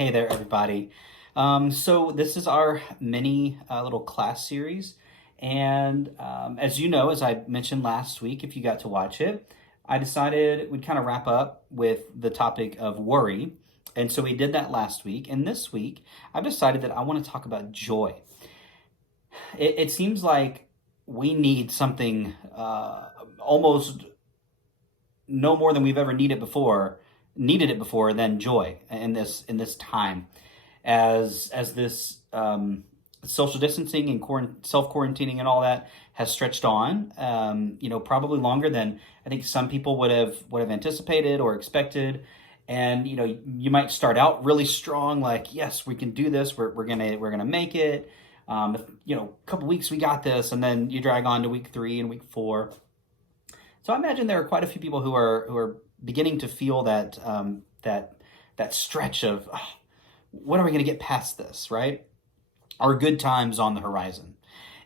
Hey there, everybody. So this is our mini little class series. And as you know, as I mentioned last week, if you got to watch it, I decided we'd kind of wrap up with the topic of worry. And so we did that last week. And this week, I've decided that I want to talk about joy. It seems like we need something almost no more than we've ever needed it before than joy in this time as this social distancing and self quarantining and all that has stretched on. Probably longer than I think some people would have anticipated or expected. And you might start out really strong, like, yes, we can do this. We're gonna make it. A couple weeks we got this, and then you drag on to week 3 and week 4. So I imagine there are quite a few people who are beginning to feel that stretch of, when are we going to get past this, right? Are good times on the horizon?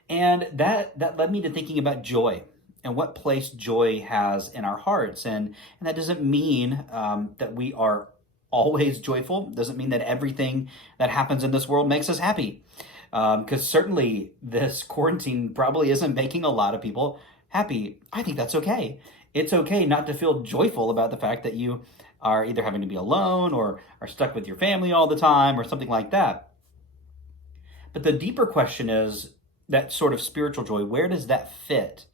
And that led me to thinking about joy and what place joy has in our hearts. And that doesn't mean that we are always joyful. It doesn't mean that everything that happens in this world makes us happy. Because certainly this quarantine probably isn't making a lot of people happy. I think that's okay. It's okay not to feel joyful about the fact that you are either having to be alone or are stuck with your family all the time or something like that. But the deeper question is that sort of spiritual joy. Where does that fit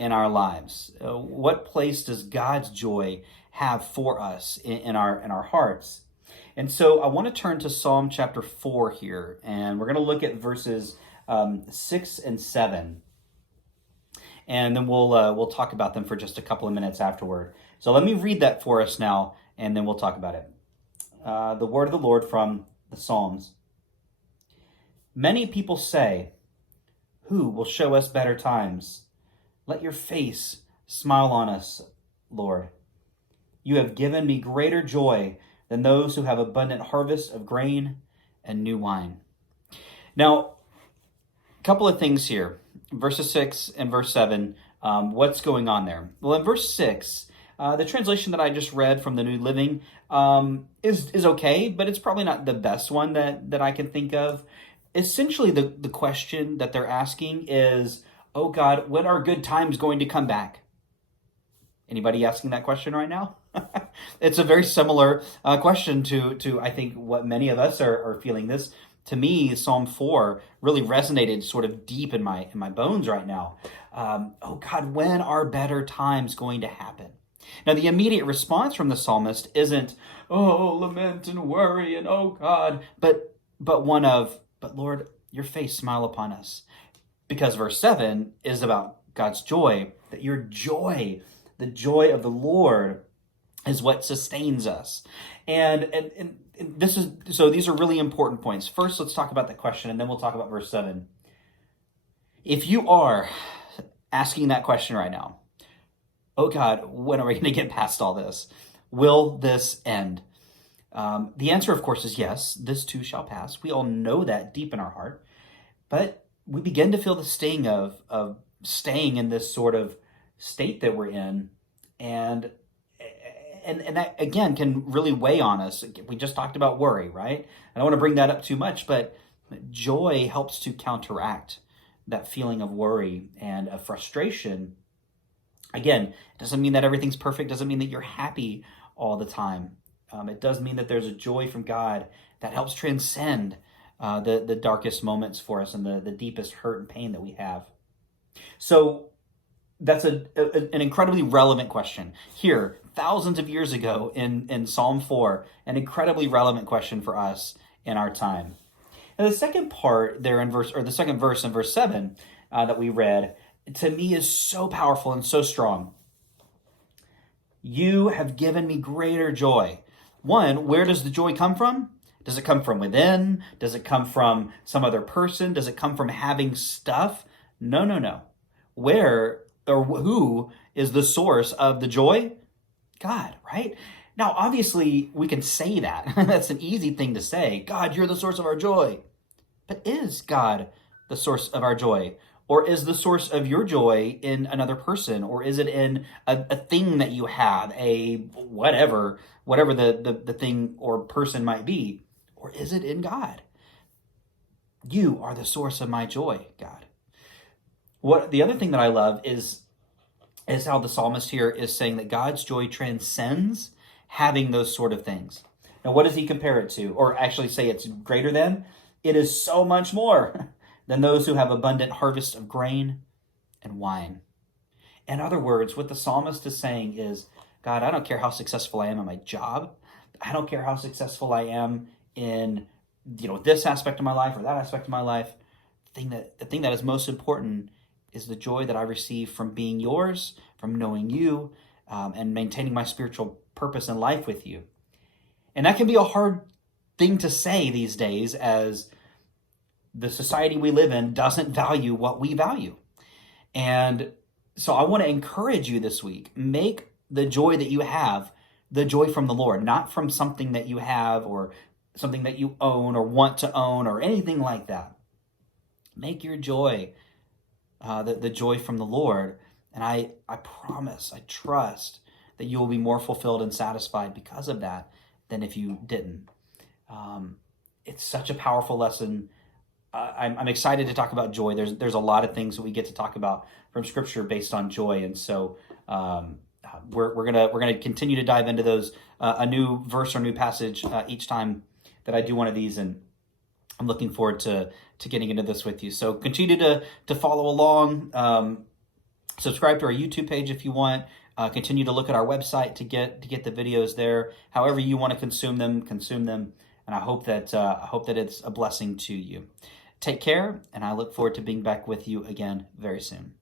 in our lives? What place does God's joy have for us in our hearts? And so I want to turn to Psalm chapter 4 here, and we're going to look at verses 6 and 7. And then we'll talk about them for just a couple of minutes afterward. So let me read that for us now, and then we'll talk about it. The word of the Lord from the Psalms. Many people say, "Who will show us better times? Let your face smile on us, Lord. You have given me greater joy than those who have abundant harvest of grain and new wine." Now, a couple of things here. Verses 6 and verse 7, what's going on there? Well, in verse 6, the translation that I just read from the New Living is okay, but it's probably not the best one that I can think of. Essentially, the question that they're asking is, "Oh God, when are good times going to come back?" Anybody asking that question right now? It's a very similar question to I think what many of us are feeling. This, to me, Psalm 4 really resonated sort of deep in my bones right now. Oh God, when are better times going to happen? Now, the immediate response from the psalmist isn't, "Oh, lament and worry and oh God," but one of, "But Lord, your face smile upon us." Because verse 7 is about God's joy, that your joy, the joy of the Lord, is what sustains us. And this is, so these are really important points. First, let's talk about the question, and then we'll talk about verse 7. If you are asking that question right now, "Oh God, when are we going to get past all this? Will this end?" The answer, of course, is yes, this too shall pass. We all know that deep in our heart. But we begin to feel the sting of staying in this sort of state that we're in. And that, again, can really weigh on us. We just talked about worry, right? I don't want to bring that up too much, but joy helps to counteract that feeling of worry and of frustration. Again, it doesn't mean that everything's perfect, doesn't mean that you're happy all the time. It does mean that there's a joy from God that helps transcend the darkest moments for us and the deepest hurt and pain that we have. So that's an incredibly relevant question. Here, thousands of years ago in Psalm 4, an incredibly relevant question for us in our time. And the second part there the second verse in verse 7 that we read, to me is so powerful and so strong. You have given me greater joy. One, where does the joy come from? Does it come from within? Does it come from some other person? Does it come from having stuff? No. Where or who is the source of the joy? God, right? Now, obviously, we can say that. That's an easy thing to say. God, you're the source of our joy. But is God the source of our joy? Or is the source of your joy in another person? Or is it in a thing that you have, a whatever the thing or person might be? Or is it in God? You are the source of my joy, God. What the other thing that I love is how the psalmist here is saying that God's joy transcends having those sort of things. Now, what does he compare it to? Or actually say it's greater than? It is so much more than those who have abundant harvest of grain and wine. In other words, what the psalmist is saying is, God, I don't care how successful I am at my job. I don't care how successful I am in, this aspect of my life or that aspect of my life. The thing that is most important is the joy that I receive from being yours, from knowing you, and maintaining my spiritual purpose in life with you. And that can be a hard thing to say these days, as the society we live in doesn't value what we value. And so I want to encourage you this week, make the joy that you have the joy from the Lord, not from something that you have or something that you own or want to own or anything like that. Make your joy the joy from the Lord. And I promise, I trust that you will be more fulfilled and satisfied because of that than if you didn't. It's such a powerful lesson. I'm excited to talk about joy. There's a lot of things that we get to talk about from Scripture based on joy, and so we're gonna continue to dive into those, a new verse or new passage each time that I do one of these, and I'm looking forward to getting into this with you. So continue to follow along. Subscribe to our YouTube page if you want. Continue to look at our website to get the videos there. However you want to consume them, and I hope that it's a blessing to you. Take care, and I look forward to being back with you again very soon.